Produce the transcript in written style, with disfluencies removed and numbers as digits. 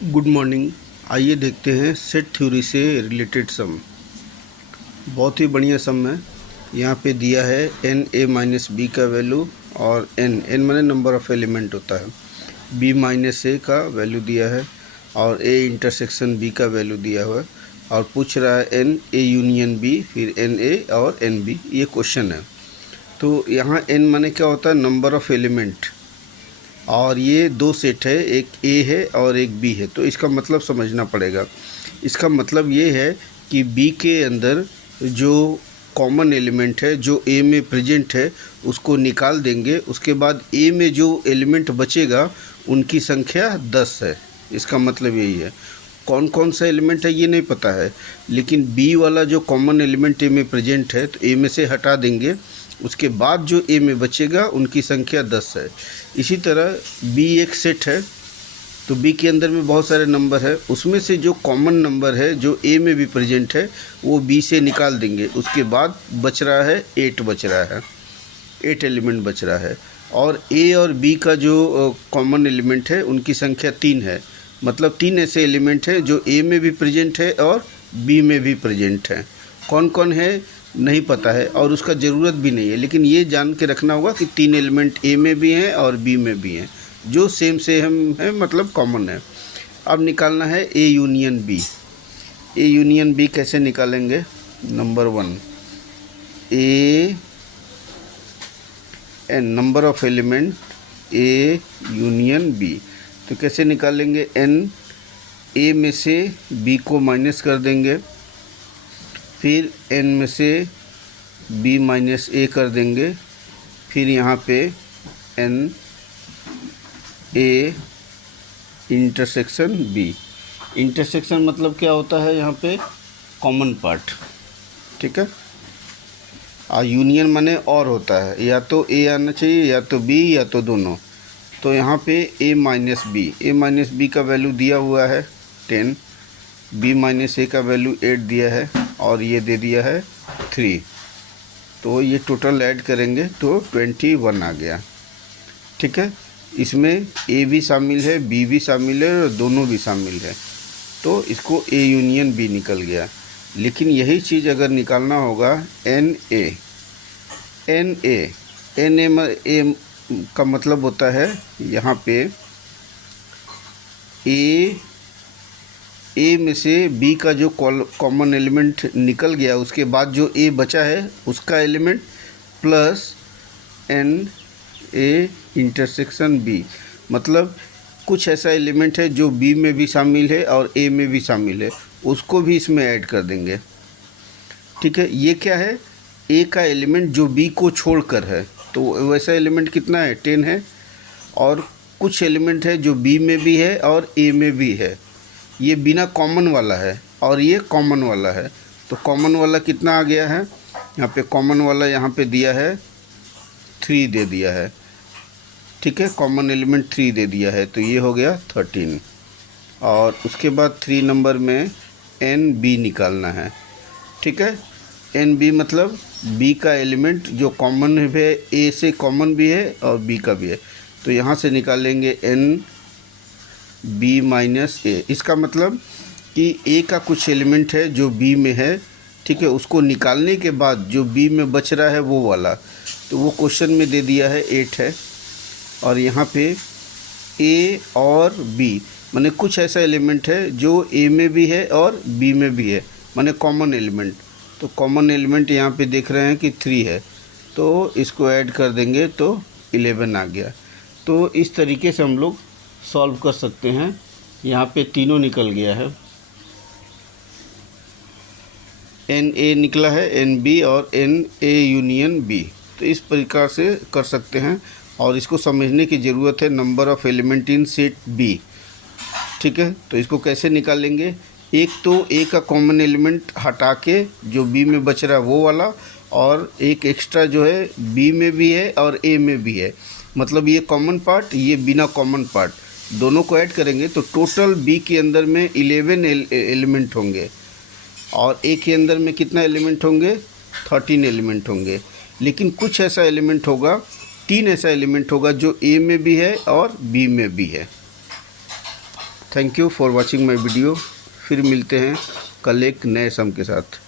Good morning. आइए देखते हैं सेट थ्योरी से रिलेटेड सम। बहुत ही बढ़िया सम है। यहाँ पे दिया है एन ए माइनस बी का वैल्यू और एन माने नंबर ऑफ़ एलिमेंट होता है, बी माइनस ए का वैल्यू दिया है और ए इंटरसेक्शन बी का वैल्यू दिया हुआ है और पूछ रहा है एन ए यूनियन बी, फिर एन ए और एन बी। ये क्वेश्चन है। तो यहाँ एन माने क्या होता है? Number of element. और ये दो सेट है, एक ए है और एक बी है। तो इसका मतलब समझना पड़ेगा। इसका मतलब ये है कि बी के अंदर जो कॉमन एलिमेंट है जो ए में प्रेजेंट है उसको निकाल देंगे। उसके बाद ए में जो एलिमेंट बचेगा उनकी संख्या 10 है। इसका मतलब यही है। कौन कौन सा एलिमेंट है ये नहीं पता है, लेकिन बी वाला जो कॉमन एलिमेंट ए में प्रेजेंट है तो ए में से हटा देंगे। उसके बाद जो ए में बचेगा उनकी संख्या 10 है। इसी तरह बी एक सेट है, तो बी के अंदर में बहुत सारे नंबर है, उसमें से जो कॉमन नंबर है जो ए में भी प्रेजेंट है वो बी से निकाल देंगे। उसके बाद बच रहा है 8 बच रहा है, 8 एलिमेंट बच रहा है। और ए और बी का जो कॉमन एलिमेंट है उनकी संख्या 3 है। मतलब 3 ऐसे एलिमेंट हैं जो ए में भी प्रेजेंट है और बी में भी प्रेजेंट है। कौन कौन है नहीं पता है और उसका ज़रूरत भी नहीं है, लेकिन ये जान के रखना होगा कि 3 एलिमेंट ए में भी हैं और बी में भी हैं जो सेम है, मतलब कॉमन है। अब निकालना है A union B. A union B कैसे निकालेंगे? Number 1 A N, number of element A union B. तो कैसे निकालेंगे? एन, ए में से बी को माइनस कर देंगे, फिर एन में से बी माइनस ए कर देंगे, फिर यहाँ पे N A intersection B. Intersection मतलब क्या होता है? यहाँ पे कॉमन पार्ट, ठीक है। और यूनियन माने और होता है, या तो ए आना चाहिए या तो बी या तो दोनों। तो यहाँ पे ए माइनस बी का वैल्यू दिया हुआ है 10, बी माइनस ए का वैल्यू 8 दिया है और ये दे दिया है 3। तो ये टोटल ऐड करेंगे तो 21 आ गया, ठीक है। इसमें ए भी शामिल है, बी भी शामिल है और दोनों भी शामिल है, तो इसको ए यूनियन बी निकल गया। लेकिन यही चीज़ अगर निकालना होगा एन ए का मतलब होता है यहाँ पे ए में से बी का जो कॉमन एलिमेंट निकल गया उसके बाद जो ए बचा है उसका element plus N A intersection B. मतलब कुछ ऐसा एलिमेंट है जो बी में भी शामिल है और ए में भी शामिल है, उसको भी इसमें ऐड कर देंगे, ठीक है। ये क्या है? ए का एलिमेंट जो बी को छोड़कर है, तो वैसा एलिमेंट कितना है? 10 है। और कुछ एलिमेंट है जो बी में भी है और ए में भी है। ये बिना कॉमन वाला है और ये कॉमन वाला है। तो कॉमन वाला कितना आ गया है? यहाँ पे कॉमन वाला यहाँ पे दिया है 3 दे दिया है, ठीक है। कॉमन एलिमेंट 3 दे दिया है, तो ये हो गया 13। और उसके बाद 3 नंबर में एन बी निकालना है, ठीक है। एन बी मतलब बी का एलिमेंट जो कॉमन है, ए से कॉमन भी है और बी का भी है। तो यहाँ से निकालेंगे एन बी माइनस ए। इसका मतलब कि ए का कुछ एलिमेंट है जो बी में है, ठीक है। उसको निकालने के बाद जो बी में बच रहा है वो वाला, तो वो क्वेश्चन में दे दिया है 8 है। और यहाँ पे ए और बी माने कुछ ऐसा एलिमेंट है जो ए में भी है और बी में भी है, माने कॉमन एलिमेंट। तो कॉमन एलिमेंट यहाँ पे देख रहे हैं कि 3 है, तो इसको ऐड कर देंगे तो 11 आ गया। तो इस तरीके से हम लोग सॉल्व कर सकते हैं। यहाँ पे तीनों निकल गया है, एन ए निकला है, एन बी और एन ए यूनियन बी। तो इस प्रकार से कर सकते हैं और इसको समझने की ज़रूरत है number of element in set B, ठीक है। तो इसको कैसे निकालेंगे? एक तो ए का कॉमन एलिमेंट हटा के जो बी में बच रहा है वो वाला, और एक एक्स्ट्रा जो है बी में भी है और ए में भी है। मतलब ये कॉमन पार्ट, ये बिना कॉमन पार्ट, दोनों को ऐड करेंगे तो टोटल बी के अंदर में 11 एलिमेंट होंगे और ए के अंदर में कितना एलिमेंट होंगे? 13 एलिमेंट होंगे। लेकिन कुछ ऐसा एलिमेंट होगा, 3 ऐसा एलिमेंट होगा जो ए में भी है और बी में भी है। Thank you for watching my video. फिर मिलते हैं कल एक नए सम के साथ।